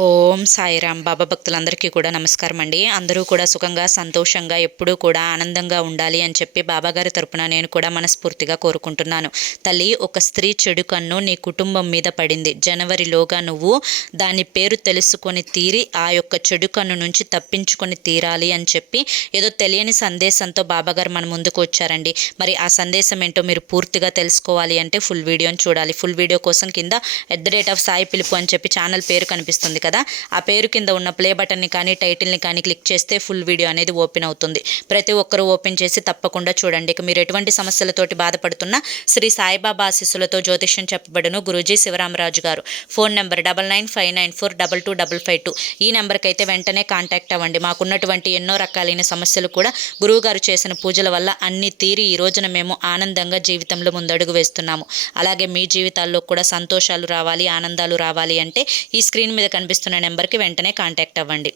ఓం సాయిరామ్. బాబా భక్తులందరికీ కూడా నమస్కారం అండి. అందరూ కూడా సుఖంగా సంతోషంగా ఎప్పుడూ కూడా ఆనందంగా ఉండాలి అని చెప్పి బాబాగారి తరపున నేను కూడా మనస్ఫూర్తిగా కోరుకుంటున్నాను. తల్లి, ఒక స్త్రీ చెడు కన్ను నీ కుటుంబం మీద పడింది. జనవరిలోగా నువ్వు దాని పేరు తెలుసుకొని తీరి ఆ యొక్క చెడు కన్ను నుంచి తప్పించుకొని తీరాలి అని చెప్పి ఏదో తెలియని సందేశంతో బాబాగారు మన ముందుకు వచ్చారండి. మరి ఆ సందేశం ఏంటో మీరు పూర్తిగా తెలుసుకోవాలి అంటే ఫుల్ వీడియోని చూడాలి. ఫుల్ వీడియో కోసం కింద @సాయి పిలుపు అని చెప్పి ఛానల్ పేరు కనిపిస్తుంది కదా, ఆ పేరు కింద ఉన్న ప్లే బటన్ని కానీ టైటిల్ని కానీ క్లిక్ చేస్తే ఫుల్ వీడియో అనేది ఓపెన్ అవుతుంది. ప్రతి ఒక్కరూ ఓపెన్ చేసి తప్పకుండా చూడండి. ఇక మీరు ఎటువంటి సమస్యలతోటి బాధపడుతున్నా శ్రీ సాయిబాబా ఆశీస్సులతో జ్యోతిష్యం చెప్పబడును. గురూజీ శివరామరాజు గారు. Phone number 9959942252. ఈ నెంబర్కి అయితే వెంటనే కాంటాక్ట్ అవ్వండి. మాకున్నటువంటి ఎన్నో రకాలైన సమస్యలు కూడా గురువుగారు చేసిన పూజల వల్ల అన్ని తీరి ఈ రోజున మేము ఆనందంగా జీవితంలో ముందడుగు వేస్తున్నాము. అలాగే మీ జీవితాల్లో కూడా సంతోషాలు రావాలి, ఆనందాలు రావాలి అంటే ఈ స్క్రీన్ మీద కనిపిస్తున్న నెంబర్కి వెంటనే కాంటాక్ట్ అవ్వండి.